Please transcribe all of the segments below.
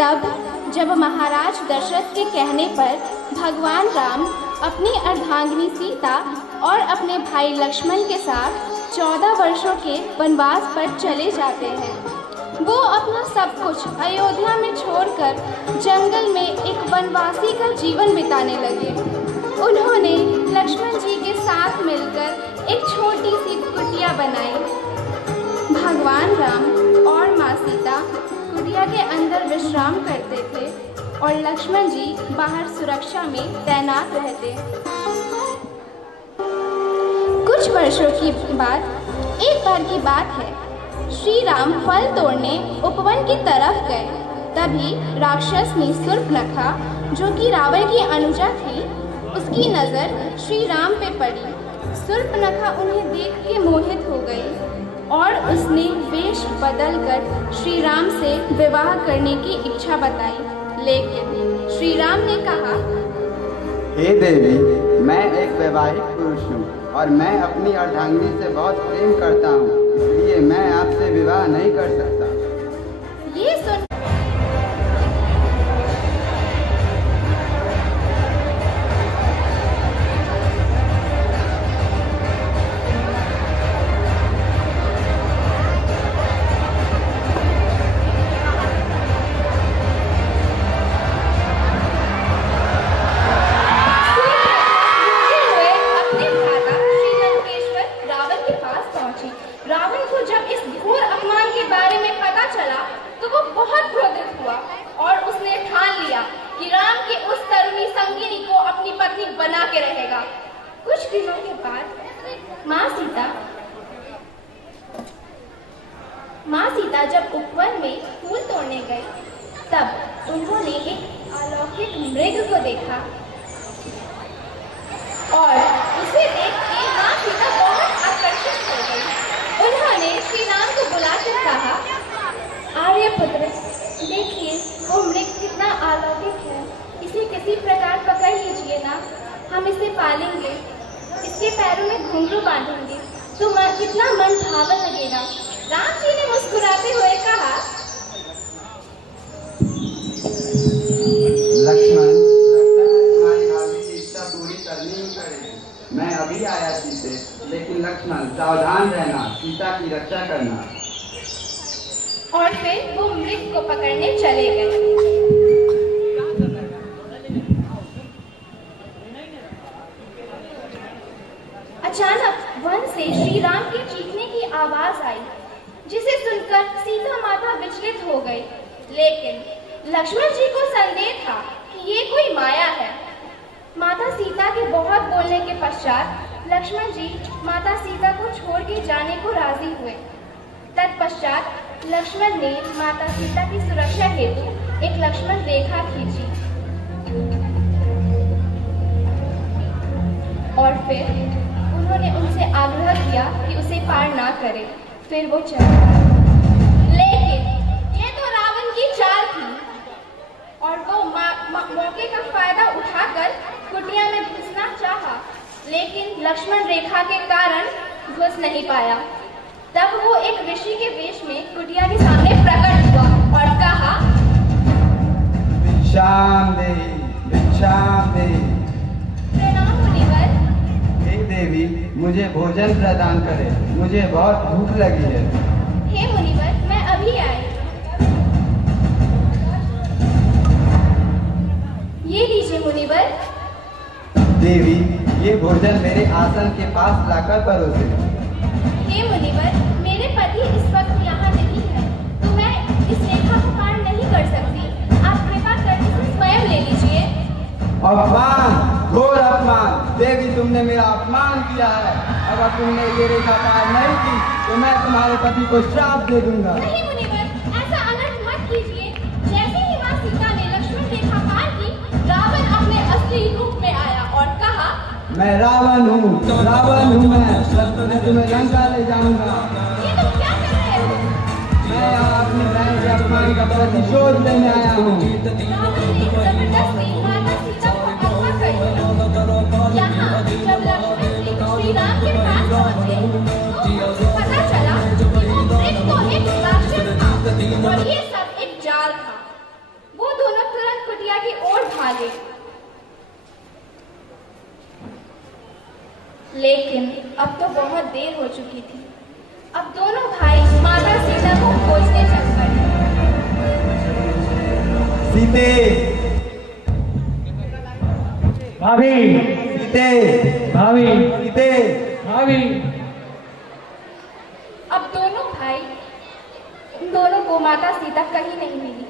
तब जब महाराज दशरथ के कहने पर भगवान राम अपनी अर्धांगिनी सीता और अपने भाई लक्ष्मण के साथ 14 वर्षों के वनवास पर चले जाते हैं, वो अपना सब कुछ अयोध्या में छोड़कर जंगल में एक वनवासी का जीवन बिताने लगे। उन्होंने लक्ष्मण जी के साथ मिलकर एक छोटी सी कुटिया बनाई। भगवान राम और माँ सीता कुटिया के अंदर विश्राम करते थे और लक्ष्मण जी बाहर सुरक्षा में तैनात रहते। कुछ वर्षों की बाद एक बार की बात है, श्री राम फल तोड़ने उपवन की तरफ गए। तभी राक्षसनी शूर्पणखा, जो कि रावण की अनुजा थी, उसकी नज़र श्री राम पे पड़ी। शूर्पणखा उन्हें देख के मोहित हो गई और उसने वेश बदलकर श्री राम से विवाह करने की इच्छा बताई। लेकिन श्री राम ने कहा, हे देवी, मैं एक वैवाहिक पुरुष हूँ और मैं अपनी अर्धांगिनी से बहुत प्रेम करता हूँ, इसलिए मैं आपसे विवाह नहीं कर सकता। ये सुन माँ सीता जब उपवन में फूल तोड़ने गई, तब उन्होंने एक अलौकिक मृग को देखा और उसे देख के माँ सीता बहुत आकर्षित हो गई। उन्होंने श्री राम को बुलाकर कहा, आर्यपुत्र, देखिए वो मृग कितना अलौकिक है, इसे किसी प्रकार पकड़ लीजिए ना, हम इसे पालेंगे, इसके पैरों में घुंघरू बांधेंगे तो कितना मन भावन लगेगा। राम जी ने मुस्कुराते हुए कहा, लक्ष्मण, लगता है तुम्हारी भाभी की इच्छा पूरी करनी ही पड़ेगी। मैं अभी आया थी से, लेकिन लक्ष्मण सावधान रहना, सीता की रक्षा करना। और फिर वो मृग को पकड़ने चले गए। अचानक वन से श्री राम के चीखने की आवाज आई, जिसे सुनकर सीता माता विचलित हो गई। लेकिन लक्ष्मण जी को संदेह था कि ये कोई माया है। माता सीता के बहुत बोलने के पश्चात लक्ष्मण जी माता सीता को छोड़ के जाने को राजी हुए। तत्पश्चात लक्ष्मण ने माता सीता की सुरक्षा हेतु एक लक्ष्मण रेखा खींची और फिर उन्होंने उनसे आग्रह किया कि उसे पार ना करे। फिर वो चल गए। लेकिन ये तो रावण की चाल थी और वो मौके का फायदा उठाकर कुटिया में घुसना चाहा, लेकिन लक्ष्मण रेखा के कारण घुस नहीं पाया। तब वो एक ऋषि के वेश में कुटिया के सामने प्रकट हुआ और कहा, भिक्षाम देहि, भिक्षाम देहि। प्रणाम मुनिवर। हे देवी, मुझे भोजन प्रदान करें, मुझे बहुत भूख लगी है। हे मुनिवर, मैं अभी आई। ये लीजिए मुनिवर। देवी, ये भोजन मेरे आसन के पास लाकर परोसे। हे मुनिवर, मेरे पति इस वक्त यहाँ नहीं है, तो मैं इस रेखा को पार नहीं कर सकती। आप कृपा करके इसे स्वयं ले लीजिए। अपमान, घोर अपमान। देवी, तुमने मेरा अपमान किया है। अगर तुमने ये रेखा पार नहीं की तो मैं तुम्हारे पति को श्राप दे दूंगा। नहीं मुनिवर, ऐसा अनर्थ मत कीजिए। जैसे ही माँ सीता ने लक्ष्मण रेखा पार की, रावण अपने असली रूप में आया और कहा, मैं रावण हूँ, रावण हूँ मैं तुम्हें लंका ले जाऊंगा। ये तुम क्या कर रहे हो? मैं यहाँ अपनी बहन के अपमान का प्रतिशोध लेने आया हूँ। रावण ने जबरदस्ती माता सीता को अगवा कर दिया। यहाँ जब लक्ष्मण जी श्री राम के पास पहुंचे, तो उसे पता चला कि वो मृग तो एक राक्षस था और ये सब एक जाल था। वो दोनों तुरंत कुटिया की ओर भागे। लेकिन अब तो बहुत देर हो चुकी थी। अब दोनों भाई माता सीता को खोजने चल पड़े। सीते, भाभी, सीते, भाभी, सीते, भाभी। अब दोनों भाई, उन दोनों को माता सीता कहीं नहीं मिली।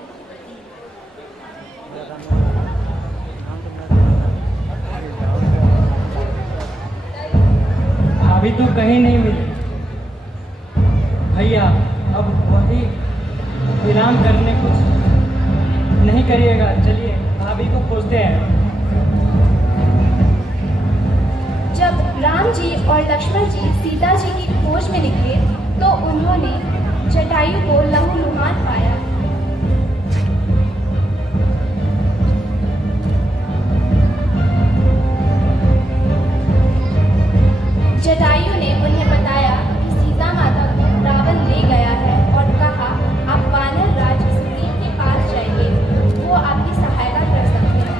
भाभी तो कहीं नहीं मिली। भैया अब वही विराम करने कुछ नहीं करिएगा, चलिए भाभी को खोजते हैं। जब राम जी और लक्ष्मण जी सीता जी की खोज में निकले तो उन्होंने जटायु को लहूलुहान पाया। जटायु ने उन्हें बताया कि सीता माता को रावण ले गया है और कहा आप वानर राज सुग्रीव के पास जाइए, वो आपकी सहायता कर सकते हैं।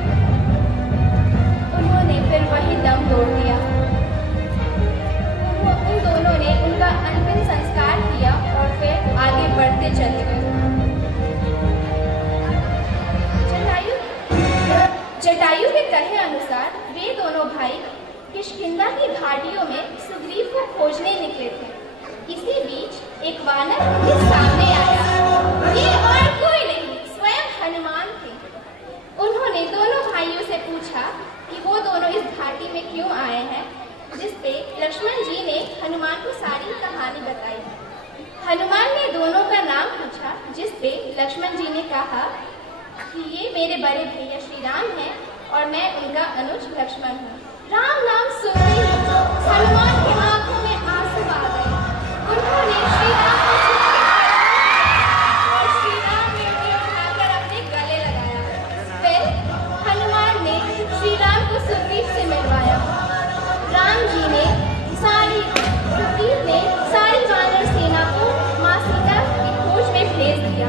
उन्होंने फिर वही दम तोड़ दिया। उन दोनों ने उनका अंतिम संस्कार किया और फिर आगे बढ़ते चले गए। जटायु के कहे अनुसार वे दोनों भाई किष्किंधा की घाटियों में सुग्रीव को खोजने निकले थे। इसी बीच एक वानर उनके सामने आया। ये और कोई नहीं, स्वयं हनुमान थे। उन्होंने दोनों भाइयों से पूछा कि वो दोनों इस घाटी में क्यों आए हैं, जिसपे लक्ष्मण जी ने हनुमान को सारी कहानी बताई। हनुमान ने दोनों का नाम पूछा, जिसपे लक्ष्मण जी ने कहा कि ये मेरे बड़े भैया श्री राम हैं और मैं उनका अनुज लक्ष्मण हूँ। राम नाम सुनते ही हनुमान की आंखों में आंसू आ गए। उन्होंने श्री राम को और श्री राम ने उन्हें उठाकर अपने गले लगाया। फिर हनुमान ने श्री राम को सुग्रीव से मिलवाया। सुग्रीव ने सारी वानर सेना को मां सीता की खोज में भेज दिया।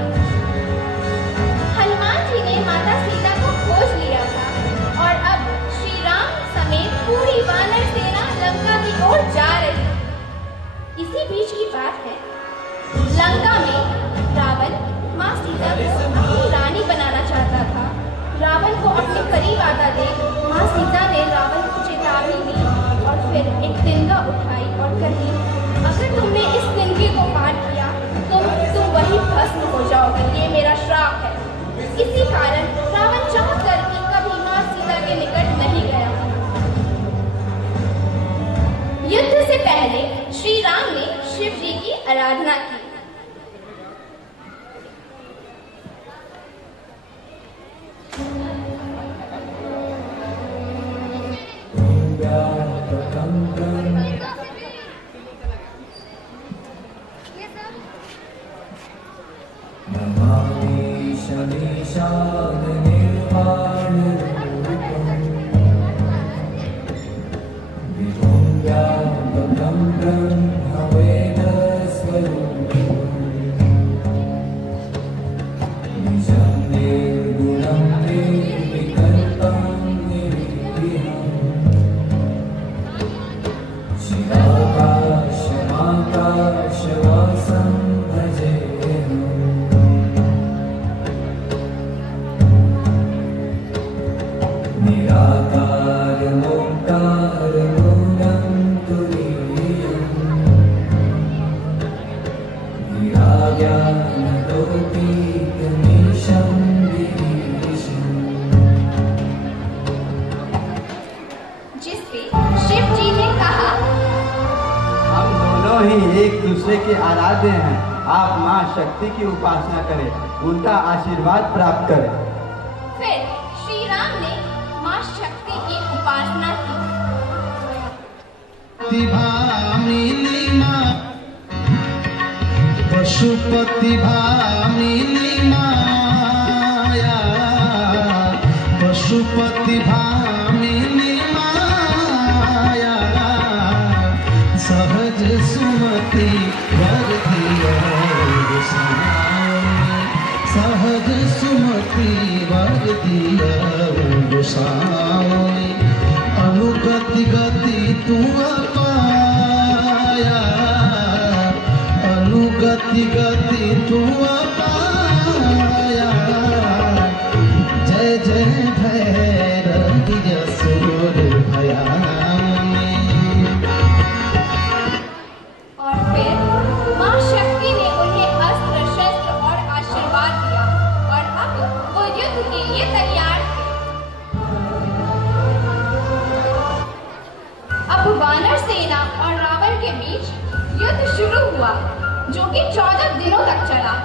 हनुमान जी ने माता सीता को खोज लिया था और अब श्री राम समेत पूरी वानर सेना लंका की ओर जा रही। इसी बीच की बात है, लंका में रावण मां सीता को अपनी रानी बनाना चाहता था। रावण को अपने करीब आता देख मां सीता ने रावण को चेतावनी दी और फिर एक तिनका उठाई और कही, अगर तुमने इस तिनके को पार किया तो तुम वही भस्म हो जाओगे, ये मेरा श्राप है। इसी कारण रावण चाहकर भी कभी मां सीता के निकट नहीं गया। युद्ध से पहले श्री राम ने शिव जी की आराधना की। एक दूसरे के आराध्य हैं। आप मां शक्ति की उपासना करें, उनका आशीर्वाद प्राप्त करें। फिर श्री राम ने मां शक्ति की उपासना की। पशुपति भामिनी माया, पशुपति भामिनी माया, सहज सुमति वर दिया, सहज सुमति दिया गोसाई अनुगति गति तू पाया अनुगति गति तू पाया जय जय भैरव असुर भयानी। और फिर माँ शक्ति ने उन्हें अस्त्र शस्त्र और आशीर्वाद दिया और अब वो युद्ध के लिए तैयार थे। अब वानर सेना और रावण के बीच युद्ध शुरू हुआ जो कि 14 दिनों तक चला।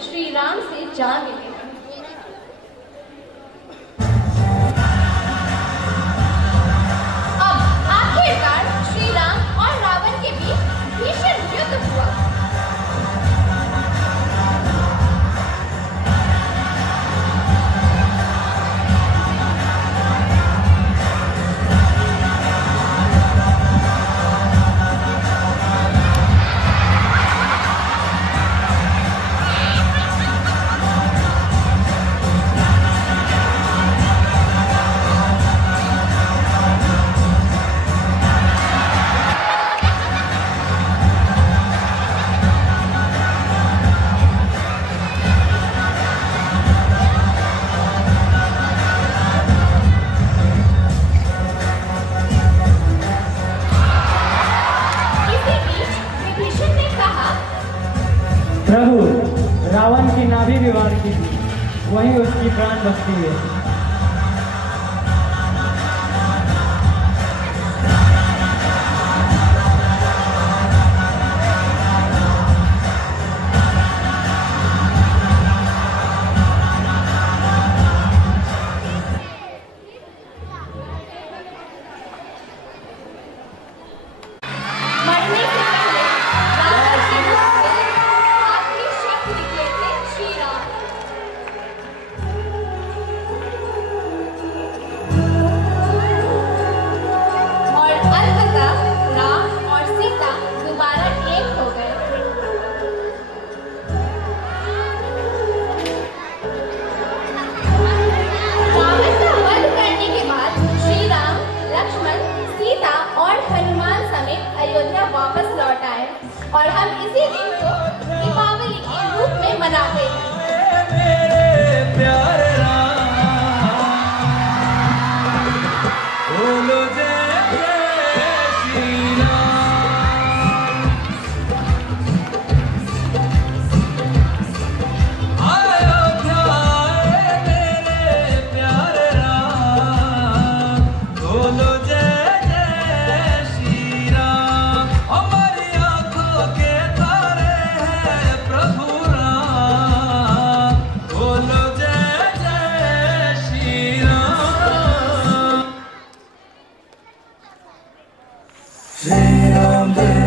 श्री राम से जा मिले। अब आखिरकार श्री राम और रावण के बीच भीषण युद्ध हुआ। प्रभु, रावण की नाभि विवाद की थी, वहीं उसकी प्राण बसती है। और हम इसी दिन को दीपावली के रूप में मनाते हैं। मेरे प्यारे राम बोलो जय जय श्री राम। अयोध्या मेरे प्यारे राम बोलो जय जय श्री राम। हमारी आंखों के तारे हैं प्रभु राम बोलो जय जय श्री राम। श्री राम।